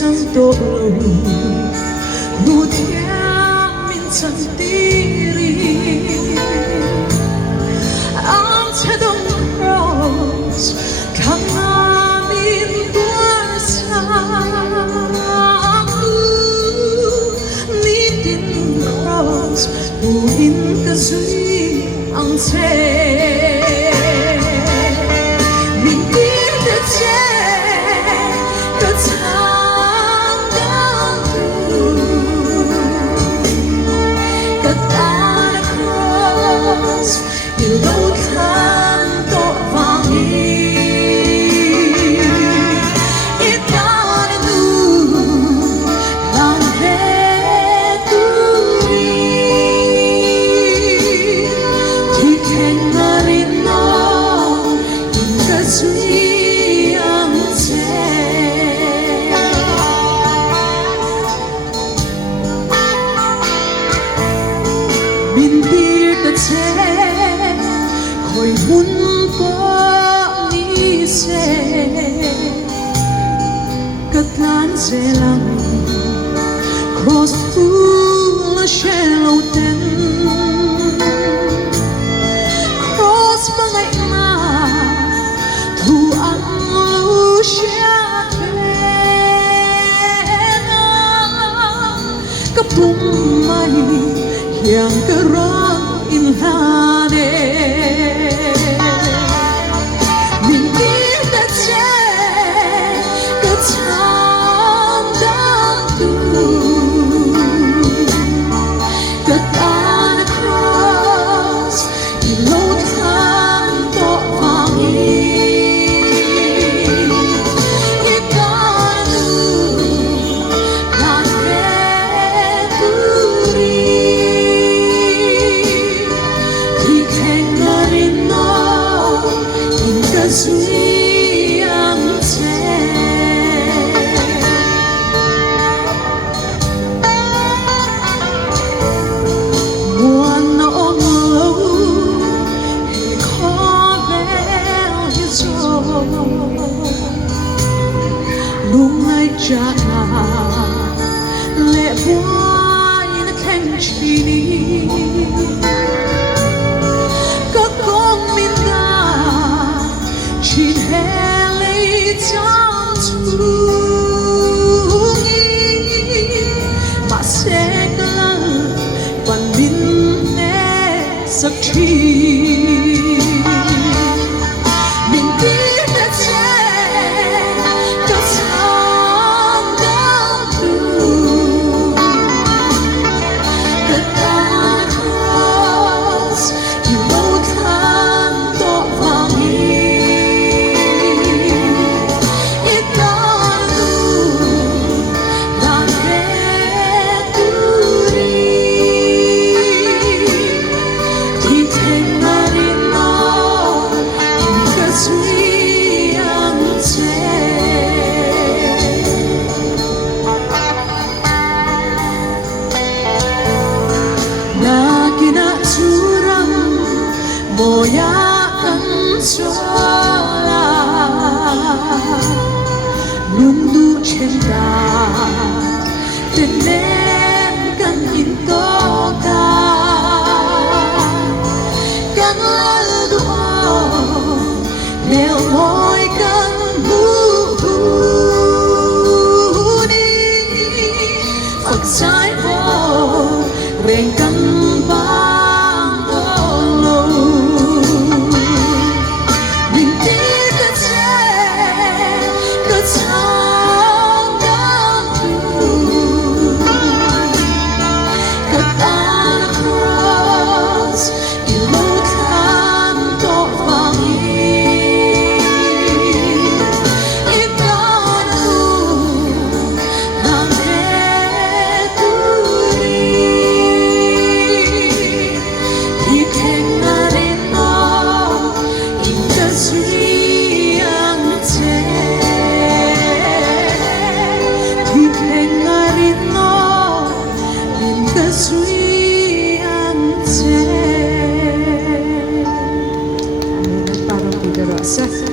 chẳng độ nụ thiang mình chẳng tiri ang cha dong cross kang amin puasa ni din cross buin ka zui ang che mình tin được che có thang đang tu có ta đã cross yêu đâu khăn tội vang ít ta đã nu làm thế Turin thì khen marin nó in cả duy ang min dir ta che khoi mun ko ni se kat lan se lang cross full la shallow ten cross mangai na thu ang lu sha na kapum mai yang karah in hane min dir ta che ka cham dang tu ka ta na cross in lo than to vang i ta nu lan ve Turin duy ang che muôn nó ôm lâu thì khó vẽ cho lúc ai trả lệ vui nó thành chi đi có con mình chỉ hè lấy trong chuông mà sẽ có còn bin nè sắc chi mình biết đã che có sáng đang tu cái ta cross yêu lâu than to vang boyakan suara nunggu cinta tenenkan intoka kan lalu nel moi kan buni phật trái hồ rèn căn bang lâu mình tin đã che có thang đang tu có ta cross yêu lâu than to vang ít ta nu làm thế Turin thì khen marin nó in cả duy ang che thì khen marin nó in cả duy ang che. Parang tidak rasa.